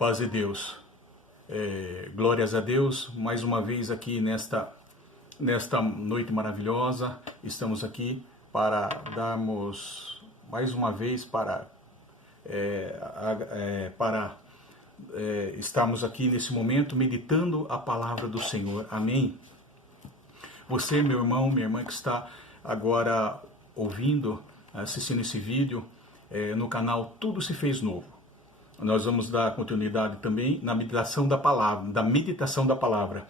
paz de Deus. Glórias a Deus, mais uma vez aqui nesta noite maravilhosa. Estamos aqui para darmos mais uma vez estarmos aqui nesse momento meditando a palavra do Senhor. Amém? Você, meu irmão, minha irmã que está agora ouvindo, assistindo esse vídeo no canal Tudo Se Fez Novo. Nós vamos dar continuidade também na meditação da palavra,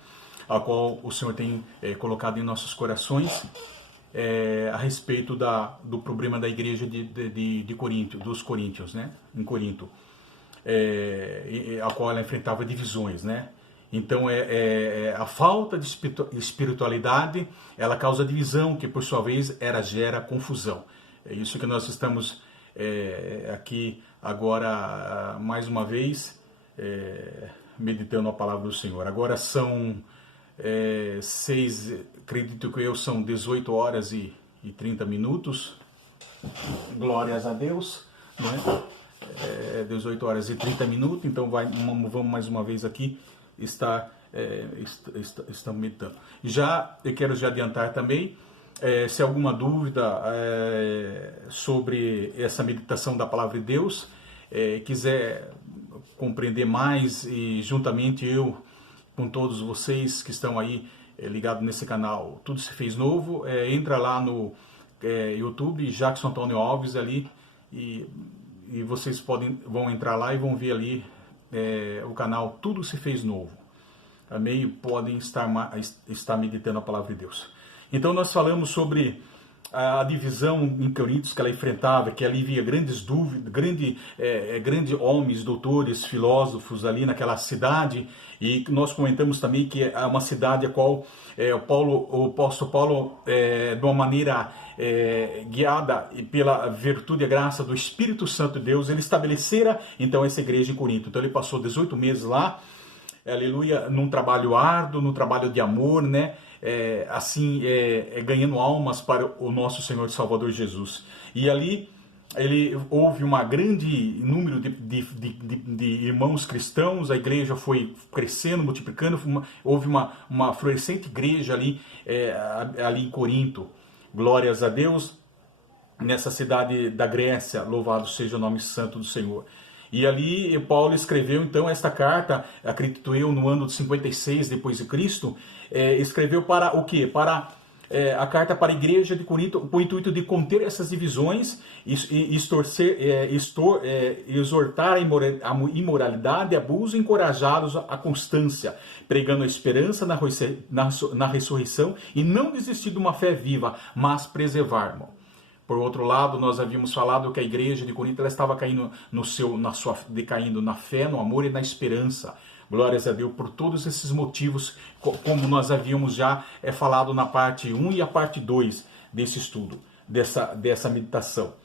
a qual o Senhor tem colocado em nossos corações a respeito do problema da igreja de Corinto, dos coríntios, né? Em Corinto, a qual ela enfrentava divisões, né? Então a falta de espiritualidade, ela causa divisão, que por sua vez gera confusão. É isso que nós estamos aqui agora mais uma vez meditando a palavra do Senhor. Agora são acredito que são 18 horas e 30 minutos. Glórias a Deus, não é? 18 horas e 30 minutos, então vamos mais uma vez aqui estamos meditando. Eu quero adiantar também, se há alguma dúvida sobre essa meditação da palavra de Deus, quiser compreender mais e juntamente eu com todos vocês que estão aí ligados nesse canal Tudo Se Fez Novo, entra lá no YouTube, Jackson Antônio Alves ali, e vocês vão entrar lá e vão ver ali o canal Tudo Se Fez Novo. Amém? Podem estar meditando a palavra de Deus. Então nós falamos sobre a divisão em Coríntios que ela enfrentava, que ali havia grandes dúvidas, grandes homens, doutores, filósofos ali naquela cidade, e nós comentamos também que é uma cidade a qual o apóstolo Paulo, de uma maneira guiada pela virtude e graça do Espírito Santo de Deus, ele estabelecera então essa igreja em Corinto. Então ele passou 18 meses lá, aleluia, num trabalho árduo, num trabalho de amor, né? Ganhando almas para o nosso Senhor e Salvador Jesus. E ali houve um grande número de irmãos cristãos, a igreja foi crescendo, multiplicando, houve uma florescente igreja ali em Corinto. Glórias a Deus, nessa cidade da Grécia, louvado seja o nome santo do Senhor. E ali Paulo escreveu então esta carta, acredito eu, no ano de 56 depois de Cristo, escreveu para o quê? A carta para a igreja de Corinto, com o intuito de conter essas divisões, exortar a imoralidade e abuso, encorajá-los à constância, pregando a esperança na ressurreição e não desistir de uma fé viva, mas preservar, irmão. Por outro lado, nós havíamos falado que a igreja de Corinto ela estava decaindo na fé, no amor e na esperança. Glórias a Deus por todos esses motivos, como nós havíamos já falado na parte 1 e a parte 2 desse estudo, dessa meditação.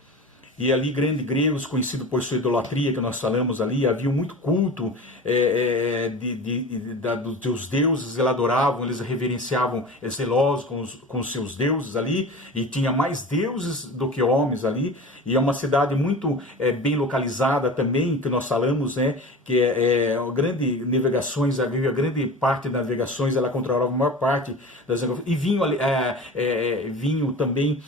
E ali, grandes gregos, conhecidos por sua idolatria, que nós falamos ali, havia muito culto dos deuses, eles adoravam, eles reverenciavam, zelosos com os seus deuses ali, e tinha mais deuses do que homens ali, e é uma cidade muito bem localizada também, que nós falamos, né, que grande navegações, havia grande parte das navegações, ela controlava a maior parte das navegações, e vinho também,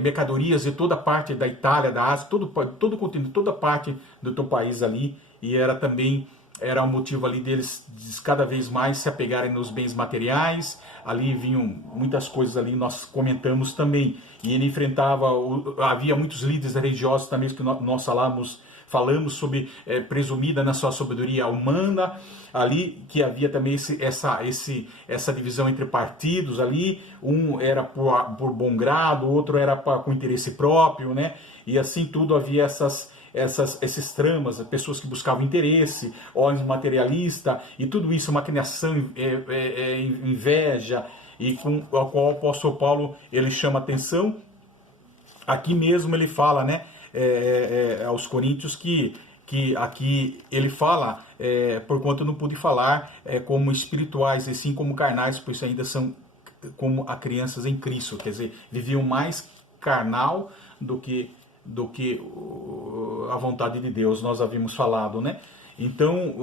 mercadorias de toda parte da Itália, da Ásia, todo o continente, toda parte do teu país ali, e era um motivo ali deles cada vez mais se apegarem nos bens materiais. Ali vinham muitas coisas ali, nós comentamos também, e ele havia muitos líderes religiosos também que nós falamos sobre presumida na sua sabedoria humana, ali que havia também essa divisão entre partidos ali, um era por bom grado, o outro era com interesse próprio, né? E assim tudo havia esses tramas, pessoas que buscavam interesse, homens materialistas, e tudo isso, maquinação, inveja, e com a qual o apóstolo Paulo ele chama atenção. Aqui mesmo ele fala, né? Aos coríntios que aqui ele fala, porquanto eu não pude falar como espirituais e sim como carnais, pois ainda são como a crianças em Cristo, quer dizer, viviam mais carnal do que a vontade de Deus, nós havíamos falado, né? Então,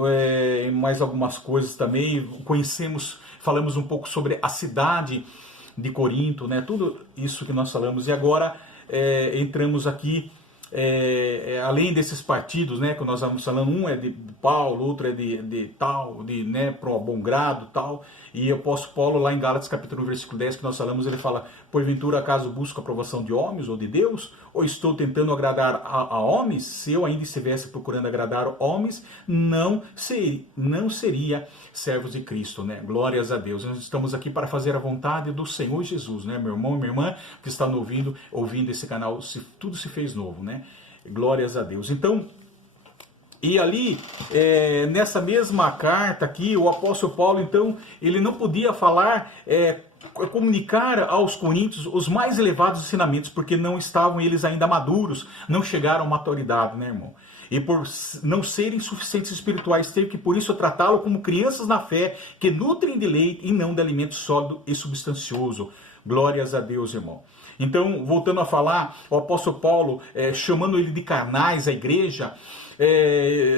mais algumas coisas também, falamos um pouco sobre a cidade de Corinto, né? Tudo isso que nós falamos, e agora entramos aqui, além desses partidos, né, que nós estamos falando, um é de Paulo, outro é de tal, né, pro bom grado, tal, e o apóstolo Paulo lá em Gálatas capítulo 1, versículo 10, que nós falamos, ele fala: porventura acaso busco a aprovação de homens ou de Deus? Ou estou tentando agradar a homens? Se eu ainda estivesse procurando agradar homens, não seria servos de Cristo, né? Glórias a Deus. Nós estamos aqui para fazer a vontade do Senhor Jesus, né? Meu irmão e minha irmã que está ouvindo esse canal, tudo se fez novo, né? Glórias a Deus. Então, e ali, nessa mesma carta aqui, o apóstolo Paulo, então, ele não podia falar, comunicar aos coríntios os mais elevados ensinamentos, porque não estavam eles ainda maduros, não chegaram à maturidade, né, irmão? E por não serem suficientes espirituais, teve que por isso tratá-lo como crianças na fé, que nutrem de leite e não de alimento sólido e substancioso. Glórias a Deus, irmão. Então, voltando a falar, o apóstolo Paulo, chamando ele de carnais, a igreja,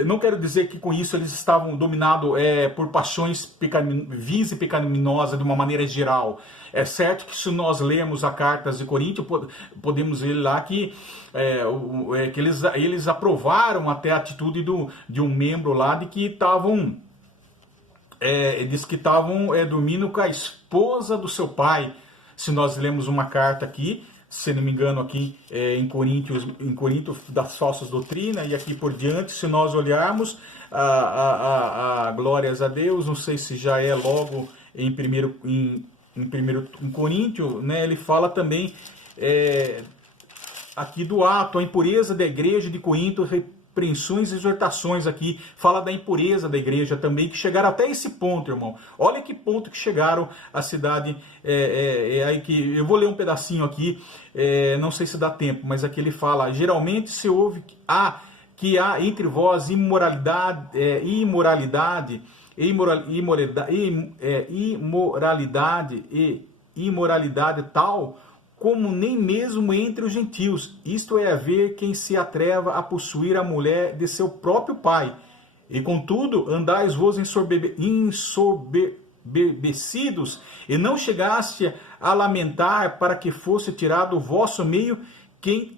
não quero dizer que com isso eles estavam dominados por paixões vis e pecaminosas de uma maneira geral. É certo que se nós lermos a carta de Coríntios, podemos ver lá que eles aprovaram até a atitude de um membro lá de que estavam dormindo com a esposa do seu pai. Se nós lemos uma carta aqui, se não me engano, aqui em Corinto, das falsas doutrinas, e aqui por diante, se nós olharmos glórias a Deus, não sei se já é logo em 1 Coríntios, né, ele fala também aqui do ato, a impureza da igreja de Corinto, repreensões e exortações aqui, fala da impureza da igreja também, que chegaram até esse ponto, irmão. Olha que ponto que chegaram a cidade, aí que eu vou ler um pedacinho aqui, não sei se dá tempo, mas aqui ele fala: geralmente se ouve que há entre vós imoralidade tal como nem mesmo entre os gentios. Isto é haver quem se atreva a possuir a mulher de seu próprio pai. E contudo, andais vos ensoberbecidos, e não chegaste a lamentar para que fosse tirado do vosso meio quem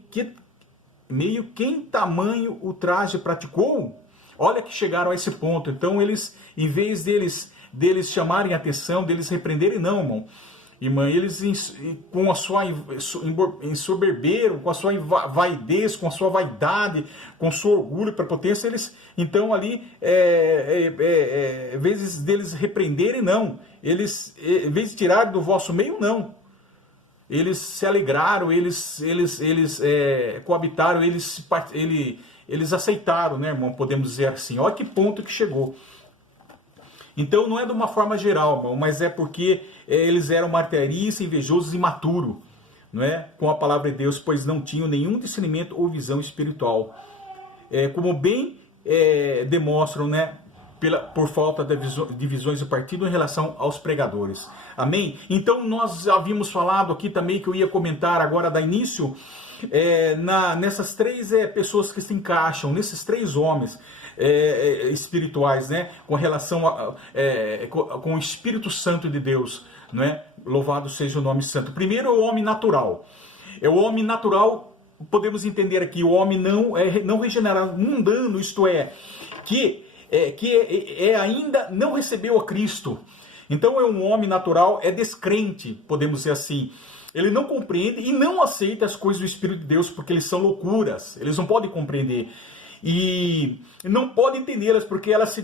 tamanho ultraje praticou? Olha que chegaram a esse ponto. Então eles, em vez deles chamarem a atenção, deles repreenderem, não, irmão. Irmã, eles com a sua ensoberberam, com a sua vaidez, com a sua vaidade, com o seu orgulho, prepotência, eles, então ali, em vez deles repreenderem, não. Eles, em vez de tirar do vosso meio, não. Eles se alegraram, eles coabitaram, eles aceitaram, né, irmão? Podemos dizer assim. Olha que ponto que chegou. Então não é de uma forma geral, irmão, mas é porque eles eram materialistas, invejosos e imaturos, não é? Com a palavra de Deus, pois não tinham nenhum discernimento ou visão espiritual. Como bem demonstram, né, por falta de visões do partido em relação aos pregadores. Amém? Então nós havíamos falado aqui também, que eu ia comentar agora da início, nessas três pessoas que se encaixam, nesses três homens espirituais, né, com relação com o Espírito Santo de Deus, não é? Louvado seja o nome santo. Primeiro é o homem natural. O homem natural, podemos entender aqui, o homem não regenerado, mundano, isto é, que ainda não recebeu a Cristo. Então é um homem natural, descrente, podemos dizer assim. Ele não compreende e não aceita as coisas do Espírito de Deus, porque eles são loucuras, eles não podem compreender. E não pode entendê-las, porque elas se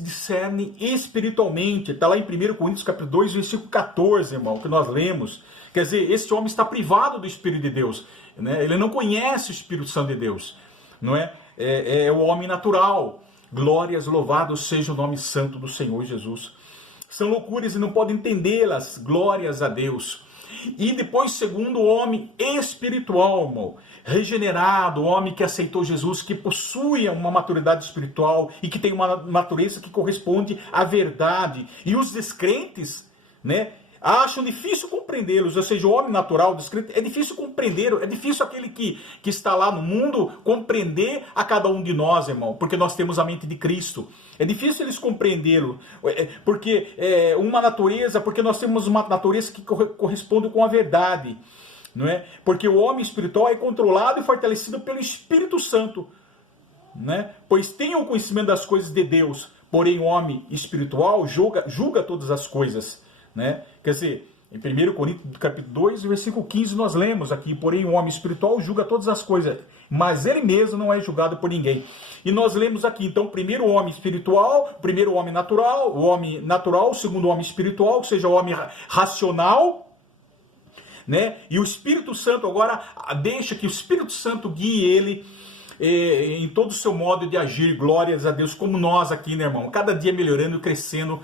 discernem espiritualmente. Está lá em 1 Coríntios capítulo 2, versículo 14, irmão, que nós lemos. Quer dizer, esse homem está privado do Espírito de Deus, né? Ele não conhece o Espírito Santo de Deus, não é? É o homem natural. Glórias, louvado seja o nome santo do Senhor Jesus. São loucuras e não podem entendê-las. Glórias a Deus. E depois, segundo, o homem espiritual, irmão, regenerado, o homem que aceitou Jesus, que possui uma maturidade espiritual e que tem uma natureza que corresponde à verdade. E os descrentes, né, acham difícil compreendê-los, ou seja, o homem natural descrito, é difícil compreender, é difícil aquele que está lá no mundo compreender a cada um de nós, irmão, porque nós temos a mente de Cristo. É difícil eles compreendê-lo, porque porque nós temos uma natureza que corresponde com a verdade, não é? Porque o homem espiritual é controlado e fortalecido pelo Espírito Santo, né? Pois tem o conhecimento das coisas de Deus, porém o homem espiritual julga todas as coisas, né? Quer dizer, em 1 Coríntios capítulo 2, versículo 15, nós lemos aqui, porém o homem espiritual julga todas as coisas, mas ele mesmo não é julgado por ninguém. E nós lemos aqui, então, primeiro o homem espiritual, primeiro o homem natural, segundo o homem espiritual, ou seja, o homem racional, né? E o Espírito Santo agora deixa que o Espírito Santo guie ele em todo o seu modo de agir. Glórias a Deus, como nós aqui, né, irmão? Cada dia melhorando e crescendo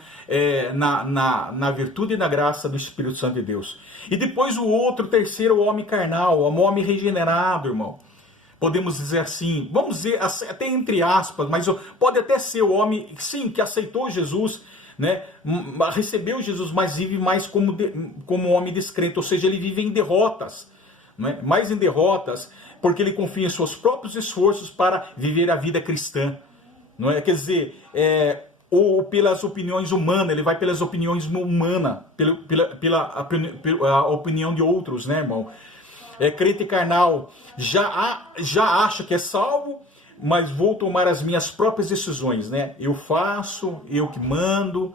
na virtude e na graça do Espírito Santo de Deus. E depois o terceiro, o homem carnal, o homem regenerado, irmão. Podemos dizer assim, vamos dizer até entre aspas, mas pode até ser o homem, sim, que aceitou Jesus, né? Recebeu Jesus, mas vive mais como um homem descrente, ou seja, ele vive em derrotas, né? Mais em derrotas, porque ele confia em seus próprios esforços para viver a vida cristã, não é? Quer dizer, ou pelas opiniões humanas, ele vai pelas opiniões humanas, pela opinião de outros, né, irmão? Crente carnal já acha que é salvo, mas vou tomar as minhas próprias decisões, né? Eu faço, eu que mando,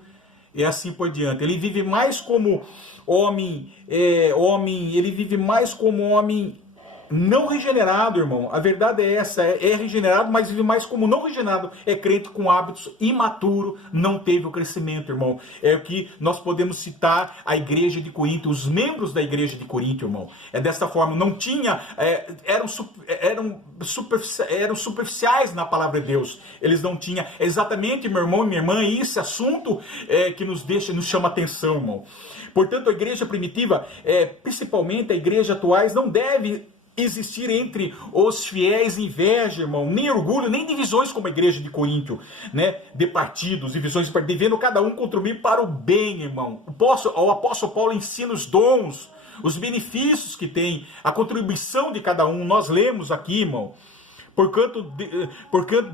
e assim por diante. Ele vive mais como homem, ele vive mais como homem não regenerado, irmão. A verdade é essa, é regenerado, mas vive mais como não regenerado. É crente com hábitos imaturo, não teve o crescimento, irmão. É o que nós podemos citar a igreja de Corinto, os membros da igreja de Corinto, irmão. É dessa forma, não tinha, eram superficiais na palavra de Deus. Eles não tinham, exatamente, meu irmão e minha irmã, esse assunto que nos chama atenção, irmão. Portanto, a igreja primitiva, principalmente a igreja atuais, não deve existir entre os fiéis inveja, irmão, nem orgulho, nem divisões como a igreja de Corinto, né? De partidos, divisões, devendo cada um contribuir para o bem, irmão. O apóstolo Paulo ensina os dons, os benefícios que tem, a contribuição de cada um. Nós lemos aqui, irmão. Porquanto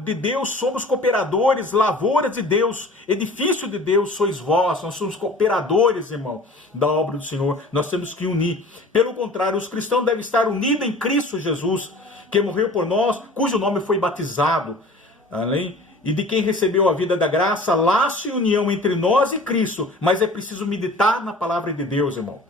de Deus somos cooperadores, lavouras de Deus, edifício de Deus sois vós. Nós somos cooperadores, irmão, da obra do Senhor. Nós temos que unir. Pelo contrário, os cristãos devem estar unidos em Cristo Jesus, que morreu por nós, cujo nome foi batizado. Além e de quem recebeu a vida da graça, laço e união entre nós e Cristo. Mas é preciso meditar na palavra de Deus, irmão.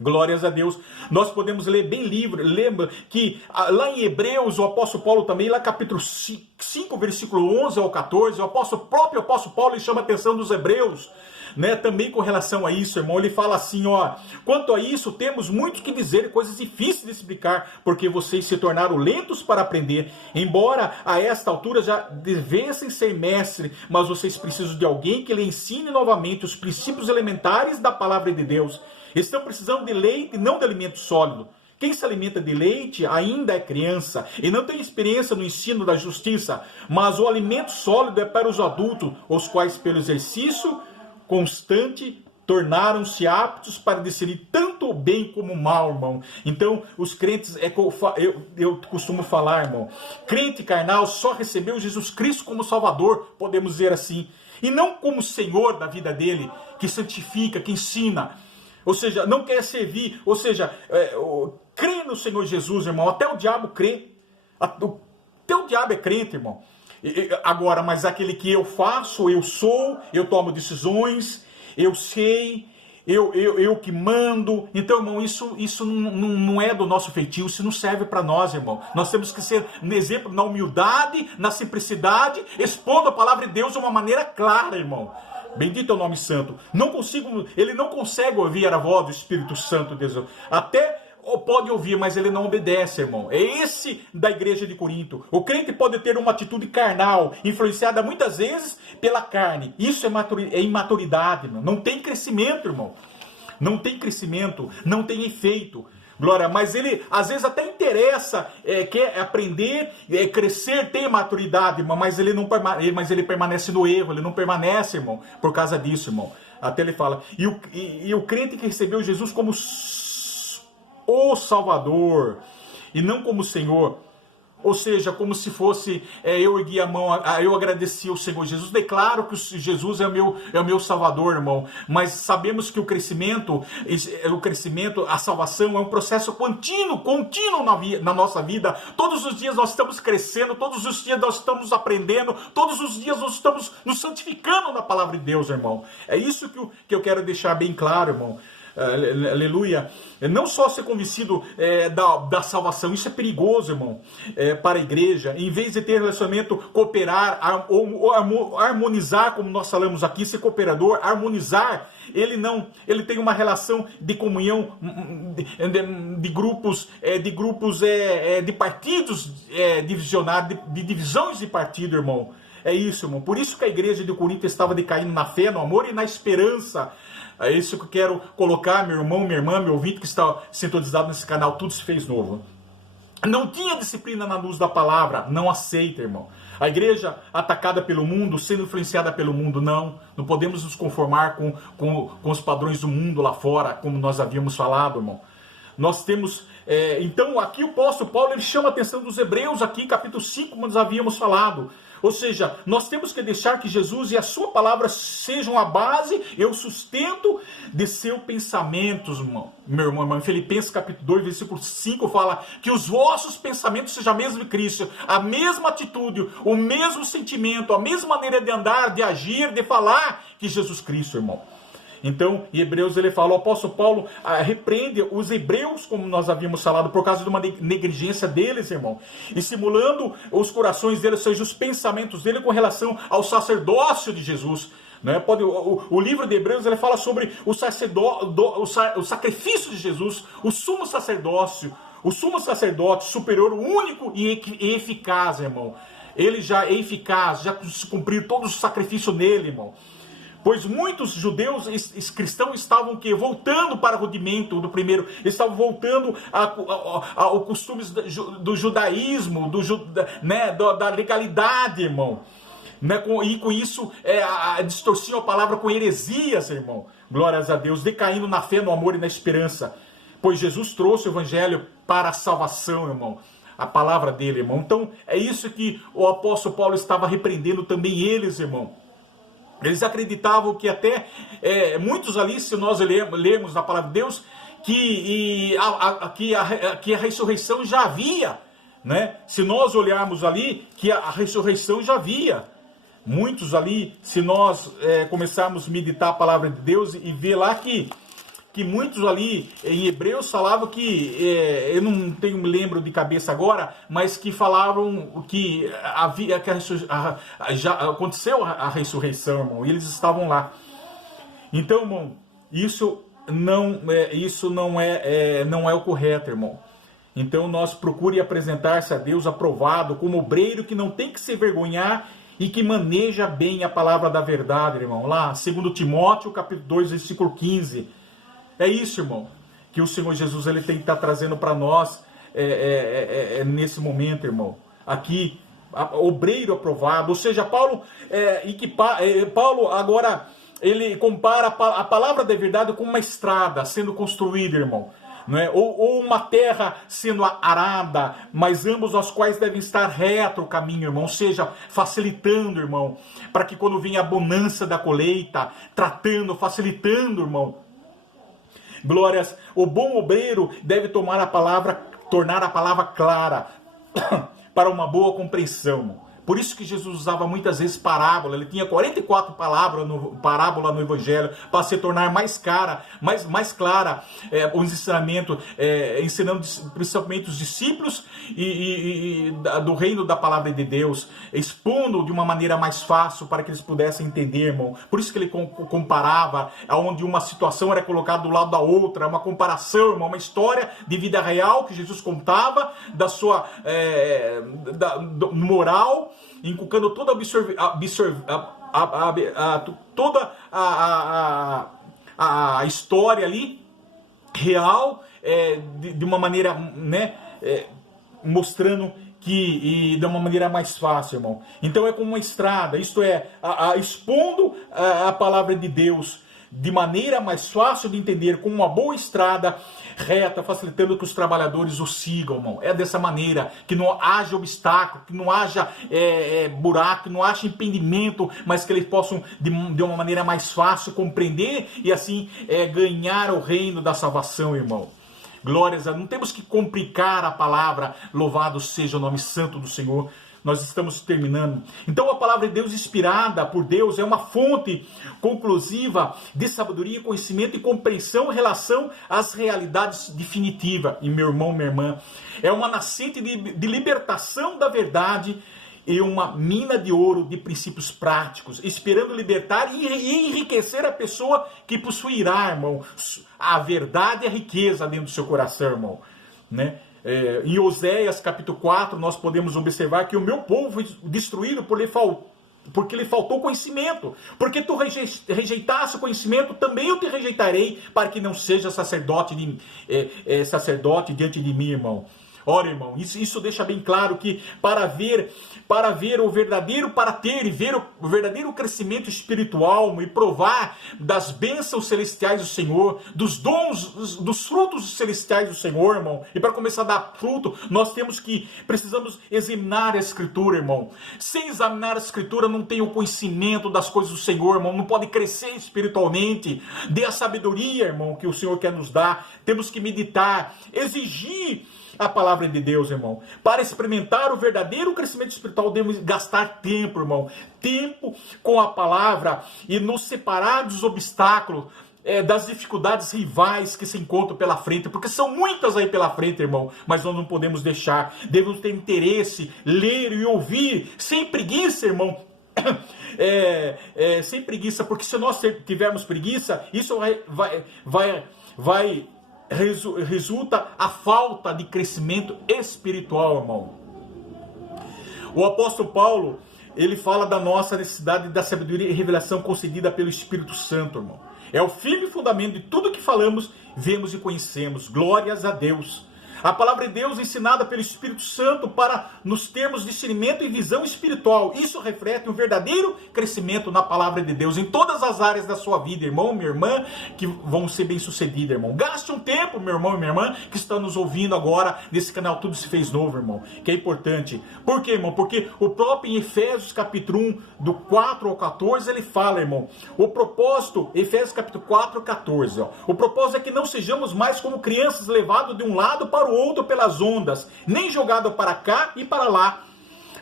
Glórias a Deus. Nós podemos ler bem livre. Lembra que lá em Hebreus, o apóstolo Paulo também, lá capítulo 5, versículo 11 ao 14, o próprio apóstolo Paulo, ele chama a atenção dos hebreus, né, também com relação a isso, irmão. Ele fala assim, ó: quanto a isso, temos muito que dizer, coisas difíceis de explicar, porque vocês se tornaram lentos para aprender. Embora a esta altura já devessem ser mestre, mas vocês precisam de alguém que lhe ensine novamente os princípios elementares da palavra de Deus. Estão precisando de leite e não de alimento sólido. Quem se alimenta de leite ainda é criança e não tem experiência no ensino da justiça, mas o alimento sólido é para os adultos, os quais pelo exercício constante tornaram-se aptos para discernir tanto o bem como o mal, irmão. Então, os crentes, eu costumo falar, irmão, crente carnal só recebeu Jesus Cristo como Salvador, podemos dizer assim, e não como Senhor da vida dele, que santifica, que ensina. Ou seja, não quer servir, ou seja, crê no Senhor Jesus, irmão. Até o diabo crê. Até o diabo é crente, irmão. Agora, mas aquele que eu faço, eu sou, eu tomo decisões, eu sei, eu que mando. Então, irmão, isso não é do nosso feitio, isso não serve para nós, irmão. Nós temos que ser um exemplo na humildade, na simplicidade, expondo a palavra de Deus de uma maneira clara, irmão. Bendito é o nome santo. Ele não consegue ouvir a voz do Espírito Santo de Deus. Até pode ouvir, mas ele não obedece, irmão. É esse da igreja de Corinto. O crente pode ter uma atitude carnal, influenciada muitas vezes pela carne. Isso é imaturidade, irmão. Não tem crescimento, irmão. Não tem crescimento, não tem efeito. Glória, mas ele às vezes até interessa, quer aprender, crescer, ter maturidade, irmão, mas ele permanece no erro, ele não permanece, irmão, por causa disso, irmão. Até ele fala, e o crente que recebeu Jesus como o Salvador, e não como Senhor, ou seja, como se fosse, eu ergui a mão, eu agradeci ao Senhor Jesus, declaro que Jesus é o meu Salvador, irmão, mas sabemos que o crescimento, a salvação é um processo contínuo na nossa vida. Todos os dias nós estamos crescendo, todos os dias nós estamos aprendendo, todos os dias nós estamos nos santificando na palavra de Deus, irmão. É isso que eu quero deixar bem claro, irmão. Aleluia. Não só ser convencido da salvação, isso é perigoso, irmão, para a igreja. Em vez de ter relacionamento, cooperar, ou harmonizar, como nós falamos aqui, ser cooperador, harmonizar, ele tem uma relação de comunhão de grupos, de partidos divisionados, de divisões de partido, irmão. É isso, irmão. Por isso que a igreja de Corinto estava decaindo na fé, no amor e na esperança. É isso que eu quero colocar, meu irmão, minha irmã, meu ouvinte que está sintonizado nesse canal. Tudo se fez novo. Não tinha disciplina na luz da palavra. Não aceita, irmão. A igreja atacada pelo mundo, sendo influenciada pelo mundo, não. Não podemos nos conformar com os padrões do mundo lá fora, como nós havíamos falado, irmão. Nós temos... então, aqui o apóstolo Paulo ele chama a atenção dos hebreus, aqui, capítulo 5, como nós havíamos falado. Ou seja, nós temos que deixar que Jesus e a sua palavra sejam a base e o sustento de seus pensamentos, meu irmão. Em Filipenses capítulo 2, versículo 5 fala que os vossos pensamentos sejam a mesma de Cristo, a mesma atitude, o mesmo sentimento, a mesma maneira de andar, de agir, de falar que Jesus Cristo, irmão. Então, em Hebreus ele fala, o apóstolo Paulo repreende os hebreus, como nós havíamos falado, por causa de uma negligência deles, irmão, estimulando os corações deles, ou seja, os pensamentos dele com relação ao sacerdócio de Jesus. Né? O livro de Hebreus ele fala sobre o sacrifício de Jesus, o sumo sacerdote superior, único e eficaz, irmão. Ele já é eficaz, já se cumpriu todos os sacrifícios nele, irmão. Pois muitos judeus cristãos estavam voltando para o rudimento do primeiro, estavam voltando ao costumes do judaísmo, da legalidade, irmão. Né? E com isso distorciam a palavra com heresias, irmão. Glórias a Deus, decaindo na fé, no amor e na esperança. Pois Jesus trouxe o evangelho para a salvação, irmão. A palavra dele, irmão. Então é isso que o apóstolo Paulo estava repreendendo também eles, irmão. Eles acreditavam que até muitos ali, se nós lermos na palavra de Deus, que a ressurreição já havia, né? Se nós olharmos ali, que a ressurreição já havia. Muitos ali, se nós começarmos a meditar a palavra de Deus e ver lá que muitos ali em Hebreus falavam que, eu não me lembro de cabeça agora, mas que falavam que já aconteceu a ressurreição, irmão, e eles estavam lá. Então, irmão, isso não é o correto, irmão. Então nós procure apresentar-se a Deus aprovado, como obreiro que não tem que se envergonhar e que maneja bem a palavra da verdade, irmão. Lá, 2 Timóteo, capítulo 2, versículo 15. É isso, irmão, que o Senhor Jesus ele tem que estar trazendo para nós nesse momento, irmão. Aqui, obreiro aprovado, ou seja, Paulo agora ele compara a palavra da verdade com uma estrada sendo construída, irmão. Não é? Ou uma terra sendo arada, mas ambos os quais devem estar reto o caminho, irmão, ou seja, facilitando, irmão, para que quando venha a bonança da colheita, facilitando, irmão. Glórias, o bom obreiro deve tornar a palavra clara para uma boa compreensão. Por isso que Jesus usava muitas vezes parábola. Ele tinha 44 parábolas no Evangelho para se tornar mais clara os ensinamentos, ensinando principalmente os discípulos do reino da palavra de Deus, expondo de uma maneira mais fácil para que eles pudessem entender, irmão. Por isso que ele comparava, onde uma situação era colocada do lado da outra, uma comparação, irmão, uma história de vida real que Jesus contava, da sua moral, inculcando toda a história ali real, de uma maneira, né, mostrando que de uma maneira mais fácil, irmão. Então é como uma estrada, isto é, expondo a palavra de Deus, de maneira mais fácil de entender, com uma boa estrada reta, facilitando que os trabalhadores o sigam, irmão. É dessa maneira, que não haja obstáculo, que não haja buraco, que não haja impedimento, mas que eles possam, de uma maneira mais fácil, compreender e assim ganhar o reino da salvação, irmão. Glórias a Deus. Não temos que complicar a palavra. Louvado seja o nome santo do Senhor. Nós estamos terminando. Então a palavra de Deus, inspirada por Deus, é uma fonte conclusiva de sabedoria, conhecimento e compreensão em relação às realidades definitivas. E meu irmão, minha irmã, é uma nascente de libertação da verdade e uma mina de ouro de princípios práticos, esperando libertar e enriquecer a pessoa que possuirá, irmão, a verdade e a riqueza dentro do seu coração, irmão, né? Em Oséias capítulo 4, nós podemos observar que o meu povo foi destruído porque lhe faltou conhecimento. Porque tu rejeitasse o conhecimento, também eu te rejeitarei, para que não seja sacerdote diante de mim, irmão. Ora, irmão, isso deixa bem claro que para ver o verdadeiro, para ter e ver o verdadeiro crescimento espiritual e provar das bênçãos celestiais do Senhor, dos dons, dos frutos celestiais do Senhor, irmão, e para começar a dar fruto, nós precisamos examinar a Escritura, irmão. Sem examinar a Escritura, não tem o conhecimento das coisas do Senhor, irmão, não pode crescer espiritualmente. Dê a sabedoria, irmão, que o Senhor quer nos dar. Temos que meditar, exigir a palavra de Deus, irmão. Para experimentar o verdadeiro crescimento espiritual, devemos gastar tempo, irmão. Tempo com a palavra e nos separar dos obstáculos, das dificuldades rivais que se encontram pela frente, porque são muitas aí pela frente, irmão, mas nós não podemos deixar. Devemos ter interesse, ler e ouvir, sem preguiça, irmão. Sem preguiça, porque se nós tivermos preguiça, isso resulta a falta de crescimento espiritual, irmão. O apóstolo Paulo, ele fala da nossa necessidade da sabedoria e revelação concedida pelo Espírito Santo, irmão. É o firme fundamento de tudo que falamos, vemos e conhecemos. Glórias a Deus. A palavra de Deus ensinada pelo Espírito Santo para nos termos discernimento e visão espiritual. Isso reflete um verdadeiro crescimento na palavra de Deus em todas as áreas da sua vida, irmão, minha irmã, que vão ser bem-sucedidas, irmão. Gaste um tempo, meu irmão e minha irmã, que estão nos ouvindo agora nesse canal Tudo Se Fez Novo, irmão, que é importante. Por quê, irmão? Porque o próprio em Efésios capítulo 1, do 4 ao 14, ele fala, irmão, o propósito, Efésios capítulo 4, 14, ó, o propósito é que não sejamos mais como crianças levados de um lado para o outro pelas ondas, nem jogado para cá e para lá,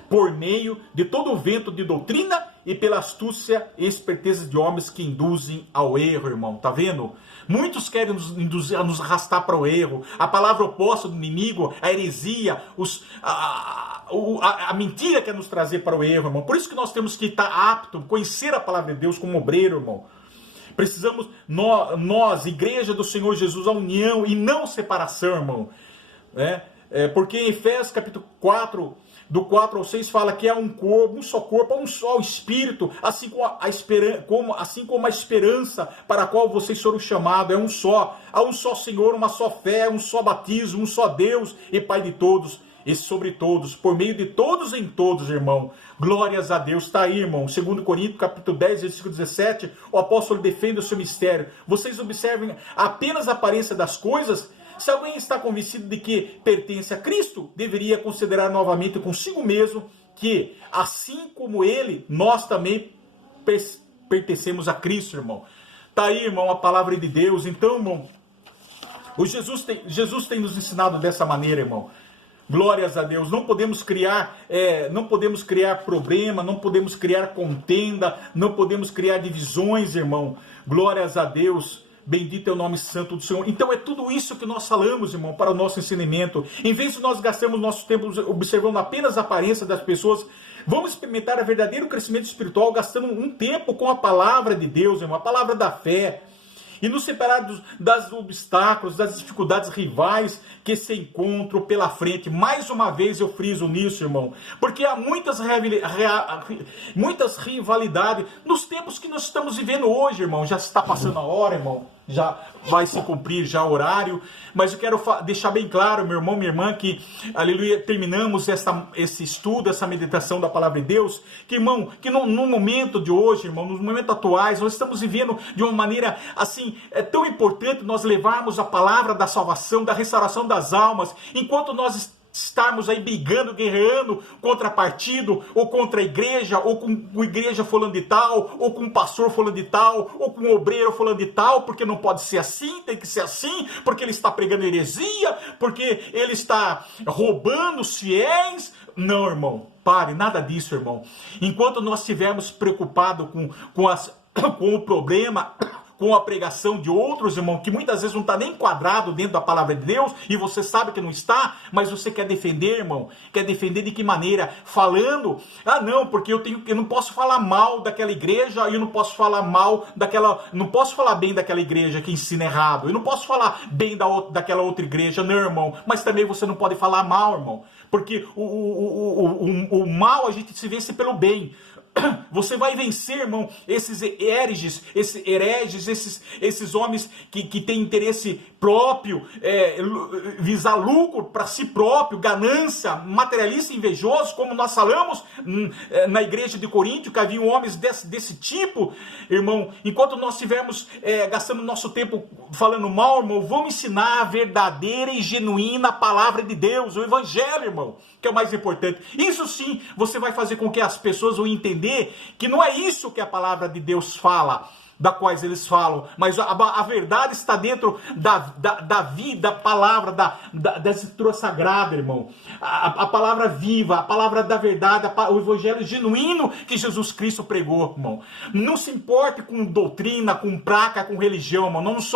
por meio de todo o vento de doutrina e pela astúcia e esperteza de homens que induzem ao erro, irmão. Tá vendo? Muitos querem nos induzir, nos arrastar para o erro. A palavra oposta do inimigo, a heresia, a mentira quer nos trazer para o erro, irmão. Por isso que nós temos que estar apto, conhecer a palavra de Deus como obreiro, irmão. Precisamos, nós, igreja do Senhor Jesus, a união e não separação, irmão. Porque em Efésios capítulo 4, do 4 ao 6, fala que é um corpo, um só corpo, um só espírito, assim como a esperança para a qual vocês foram chamados é um só. Há um só Senhor, uma só fé, um só batismo, um só Deus e Pai de todos e sobre todos, por meio de todos em todos, irmão. Glórias a Deus. Está aí, irmão. 2 Coríntios, capítulo 10, versículo 17, o apóstolo defende o seu mistério. Vocês observem apenas a aparência das coisas. Se alguém está convencido de que pertence a Cristo, deveria considerar novamente consigo mesmo que, assim como ele, nós também pertencemos a Cristo, irmão. Está aí, irmão, a palavra de Deus. Então, irmão, Jesus tem nos ensinado dessa maneira, irmão. Glórias a Deus. Não podemos criar problema, não podemos criar contenda, não podemos criar divisões, irmão. Glórias a Deus. Bendito é o nome santo do Senhor. Então é tudo isso que nós falamos, irmão, para o nosso ensinamento. Em vez de nós gastarmos nosso tempo observando apenas a aparência das pessoas, vamos experimentar o verdadeiro crescimento espiritual gastando um tempo com a palavra de Deus, irmão, a palavra da fé. E nos separar dos obstáculos, das dificuldades rivais que se encontram pela frente. Mais uma vez eu friso nisso, irmão. Porque há muitas rivalidades nos tempos que nós estamos vivendo hoje, irmão. Já está passando a hora, irmão. já vai se cumprir já o horário, mas eu quero deixar bem claro, meu irmão, minha irmã, que, aleluia, terminamos esse estudo, essa meditação da palavra de Deus, que, irmão, que no momento de hoje, irmão, nos momentos atuais, nós estamos vivendo de uma maneira, assim, é tão importante nós levarmos a palavra da salvação, da restauração das almas, enquanto nós estarmos aí brigando, guerreando contra partido, ou contra a igreja, ou com a igreja fulano de tal, ou com o pastor fulano de tal, ou com o obreiro fulano de tal, porque não pode ser assim, tem que ser assim, porque ele está pregando heresia, porque ele está roubando os fiéis. Não, irmão, pare, nada disso, irmão. Enquanto nós estivermos preocupados com o problema, com a pregação de outros, irmão, que muitas vezes não está nem enquadrado dentro da palavra de Deus, e você sabe que não está, mas você quer defender, irmão. Quer defender de que maneira? Falando, não, porque eu não posso falar mal daquela igreja, eu não posso falar não posso falar bem daquela igreja que ensina errado, eu não posso falar bem daquela outra igreja, não, irmão, mas também você não pode falar mal, irmão, porque o mal a gente se vence pelo bem. Você vai vencer, irmão, esses hereges, esses homens que têm interesse próprio, visar lucro para si próprio, ganância, materialista e invejoso, como nós falamos na igreja de Corinto, que haviam homens desse tipo, irmão. Enquanto nós estivermos gastando nosso tempo falando mal, irmão, vamos ensinar a verdadeira e genuína palavra de Deus, o evangelho, irmão, que é o mais importante. Isso sim, você vai fazer com que as pessoas vão entender que não é isso que a palavra de Deus fala, da quais eles falam, mas a verdade está dentro da vida, da palavra, da escritura sagrada, irmão. A palavra viva, a palavra da verdade, o evangelho genuíno que Jesus Cristo pregou, irmão. Não se importe com doutrina, com placa, com religião, irmão. Nós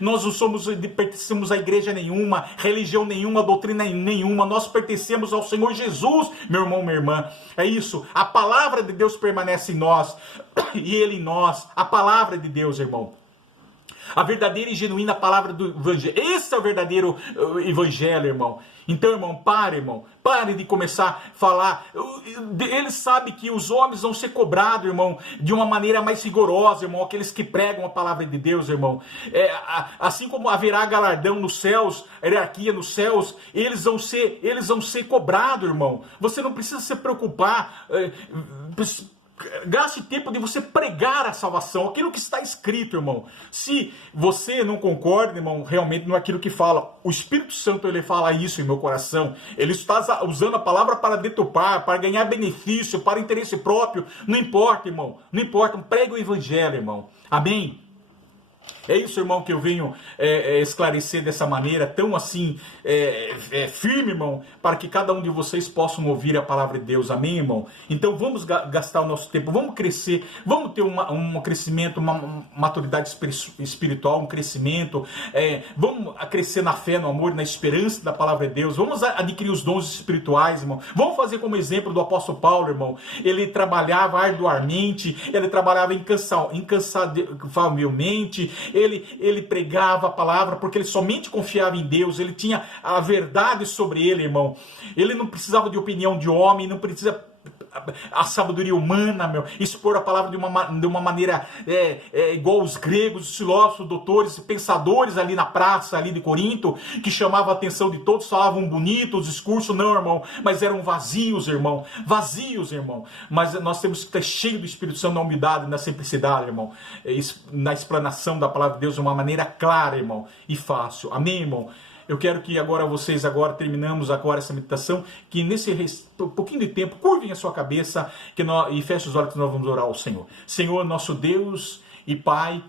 não somos, pertencemos a igreja nenhuma, religião nenhuma, doutrina nenhuma. Nós pertencemos ao Senhor Jesus, meu irmão, minha irmã. É isso. A palavra de Deus permanece em nós e Ele em nós. A palavra de Deus, irmão. A verdadeira e genuína palavra do evangelho. Esse é o verdadeiro evangelho, irmão. Então, irmão, pare de começar a falar. Ele sabe que os homens vão ser cobrados, irmão, de uma maneira mais rigorosa, irmão. Aqueles que pregam a palavra de Deus, irmão. Assim como haverá galardão nos céus, hierarquia nos céus, eles vão ser cobrados, irmão. Você não precisa se preocupar. Gaste tempo de você pregar a salvação, aquilo que está escrito, irmão. Se você não concorda, irmão, realmente não é aquilo que fala. O Espírito Santo, ele fala isso em meu coração. Ele está usando a palavra para deturpar, para ganhar benefício, para interesse próprio. Não importa, irmão. Não importa. Pregue o evangelho, irmão. Amém? É isso, irmão, que eu venho esclarecer dessa maneira tão assim firme, irmão, para que cada um de vocês possam ouvir a palavra de Deus. Amém, irmão? Então vamos gastar o nosso tempo, vamos crescer, vamos ter um crescimento, uma maturidade espiritual, um crescimento, vamos crescer na fé, no amor, na esperança da palavra de Deus, vamos adquirir os dons espirituais, irmão. Vamos fazer como exemplo do apóstolo Paulo, irmão. Ele trabalhava arduamente, ele trabalhava incansavelmente, ele pregava a palavra porque ele somente confiava em Deus, ele tinha a verdade sobre ele, irmão. Ele não precisava de opinião de homem, não precisa a sabedoria humana, meu, expor a palavra de uma maneira igual os gregos, os filósofos, doutores, pensadores ali na praça ali de Corinto, que chamavam a atenção de todos, falavam bonito os discursos, não, irmão, mas eram vazios, irmão, mas nós temos que estar cheio do Espírito Santo na humildade, na simplicidade, irmão, na explanação da palavra de Deus de uma maneira clara, irmão, e fácil. Amém, irmão? Eu quero que terminamos agora essa meditação, que nesse pouquinho de tempo, curvem a sua cabeça e feche os olhos que nós vamos orar ao Senhor. Senhor, nosso Deus e Pai,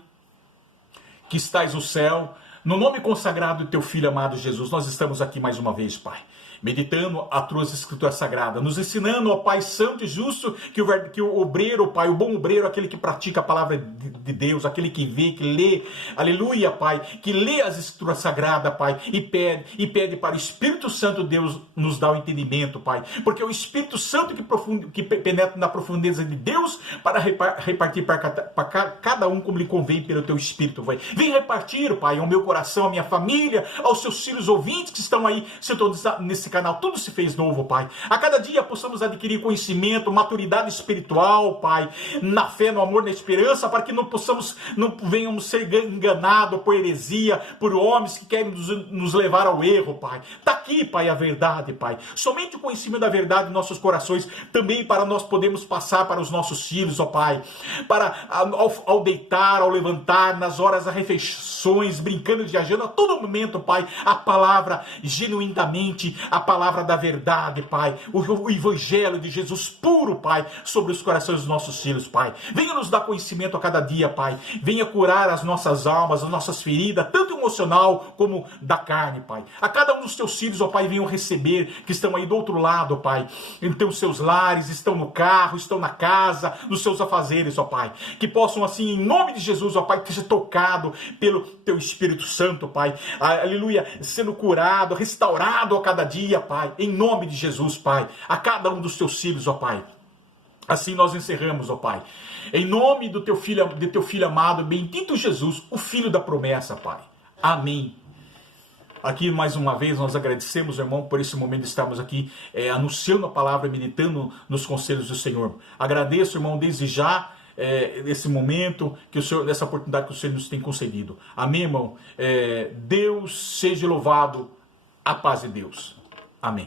que estais no céu, no nome consagrado do Teu Filho amado Jesus, nós estamos aqui mais uma vez, Pai, meditando a Tua Escritura Sagrada, nos ensinando, ó Pai Santo e Justo, que o obreiro, Pai, o bom obreiro, aquele que pratica a palavra de Deus, aquele que vê, que lê, aleluia, Pai, que lê as Escrituras Sagradas, Pai, e pede para o Espírito Santo, Deus, nos dar o entendimento, Pai, porque é o Espírito Santo que penetra na profundeza de Deus para repartir para cada um como lhe convém pelo Teu Espírito, Pai. Vem repartir, Pai, ao meu coração, à minha família, aos Seus filhos ouvintes que estão aí sentando nesse canal, tudo se fez novo, Pai. A cada dia possamos adquirir conhecimento, maturidade espiritual, Pai, na fé, no amor, na esperança, para que não venhamos ser enganados por heresia, por homens que querem nos levar ao erro, Pai. Está aqui, Pai, a verdade, Pai. Somente o conhecimento da verdade em nossos corações, também para nós podermos passar para os nossos filhos, ó Pai, para ao deitar, ao levantar, nas horas das refeições, brincando, viajando, a todo momento, Pai, a palavra genuinamente, a palavra da verdade, Pai, o evangelho de Jesus puro, Pai, sobre os corações dos nossos filhos, Pai. Venha nos dar conhecimento a cada dia, Pai. Venha curar as nossas almas, as nossas feridas, tanto emocional como da carne, Pai. A cada um dos teus filhos, ó Pai, venham receber, que estão aí do outro lado, Pai, em seus lares, estão no carro, estão na casa, nos seus afazeres, ó Pai. Que possam, assim, em nome de Jesus, ó Pai, ter sido tocado pelo teu Espírito Santo, Pai. Aleluia, sendo curado, restaurado a cada dia, Pai. Em nome de Jesus, Pai. A cada um dos teus filhos, ó Pai. Assim nós encerramos, ó Pai. Em nome do teu filho amado, bendito Jesus, o Filho da promessa, Pai. Amém. Aqui, mais uma vez, nós agradecemos, irmão, por esse momento de estarmos aqui anunciando a palavra, meditando nos conselhos do Senhor. Agradeço, irmão, desde já, nesse momento, que o Senhor, nessa oportunidade que o Senhor nos tem concedido. Amém, irmão? Deus seja louvado. A paz de Deus. Amém.